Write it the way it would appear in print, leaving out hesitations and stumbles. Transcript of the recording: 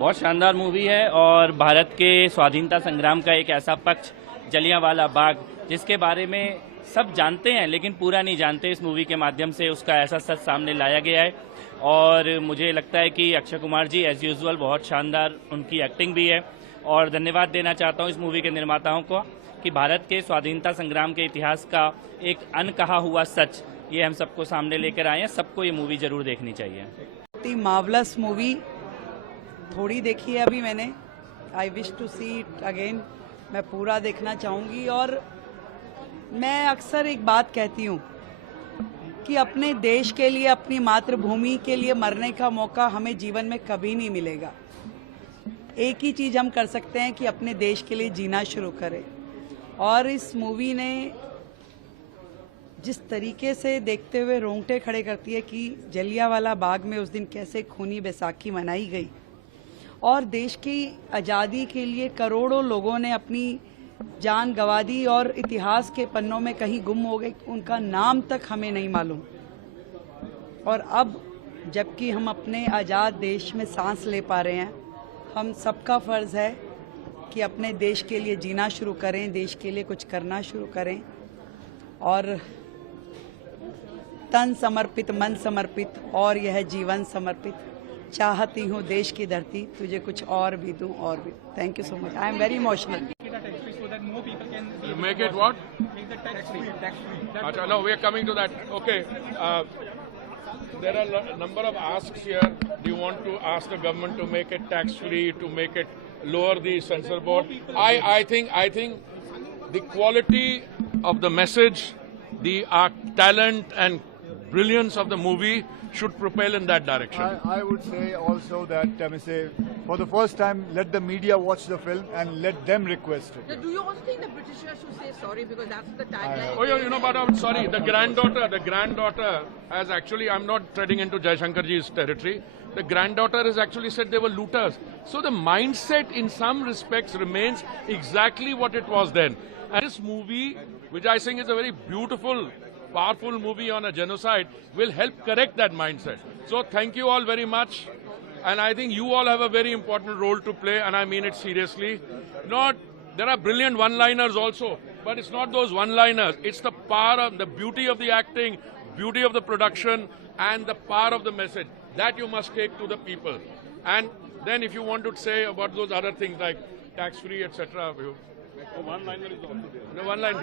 बहुत शानदार मूवी है और भारत के स्वाधीनता संग्राम का एक ऐसा पक्ष जलियांवाला बाग जिसके बारे में सब जानते हैं लेकिन पूरा नहीं जानते, इस मूवी के माध्यम से उसका ऐसा सच सामने लाया गया है। और मुझे लगता है कि अक्षय कुमार जी एज यूजुअल बहुत शानदार उनकी एक्टिंग भी है। और धन्यवाद देना चाहता हूं इस मूवी के निर्माताओं को कि भारत के स्वाधीनता संग्राम के इतिहास का एक अनकहा हुआ सच ये हम सबको सामने लेकर आए हैं। सबको ये मूवी जरूर देखनी चाहिए। मार्वलस मूवी थोड़ी देखी है अभी मैंने, I wish to see it again. मैं पूरा देखना चाहूँगी। और मैं अक्सर एक बात कहती हूँ कि अपने देश के लिए, अपनी मातृभूमि के लिए मरने का मौका हमें जीवन में कभी नहीं मिलेगा। एक ही चीज़ हम कर सकते हैं कि अपने देश के लिए जीना शुरू करें। और इस मूवी ने जिस तरीके से देखते हुए रोंगटे खड़े करती है कि जलियांवाला बाग में उस दिन कैसे खूनी बैसाखी मनाई गई और देश की आज़ादी के लिए करोड़ों लोगों ने अपनी जान गंवा दी और इतिहास के पन्नों में कहीं गुम हो गए, उनका नाम तक हमें नहीं मालूम। और अब जबकि हम अपने आज़ाद देश में सांस ले पा रहे हैं, हम सबका फ़र्ज़ है कि अपने देश के लिए जीना शुरू करें, देश के लिए कुछ करना शुरू करें। और तन समर्पित, मन समर्पित और यह जीवन समर्पित, चाहती हूँ देश की धरती तुझे कुछ और भी दूँ और भी। Thank you so much. I am very emotional. You make it what? Make the tax free. Achha, no, we are coming to that. Okay. There are a number of asks here. Do you want to ask the government to make it tax free, to make it lower the censor board? I think the quality of the message, the talent and brilliance of the movie should propel in that direction. I would say also that for the first time, let the media watch the film and let them request it. Do you also think the Britishers should say sorry because that's the tagline? Oh, yeah, but I'm sorry. The granddaughter has actually, I'm not treading into Jaishankar ji's territory. The granddaughter has actually said they were looters. So the mindset in some respects remains exactly what it was then. And this movie, which I think is a very beautiful, powerful movie on a genocide, will help correct that mindset. So thank you all very much. And I think you all have a very important role to play, and I mean it seriously. There are brilliant one-liners also, but it's not those one-liners. It's the power of the beauty of the acting, beauty of the production, and the power of the message. That you must take to the people. And then if you want to say about those other things like tax-free, etc. One liner is also there. No, one line.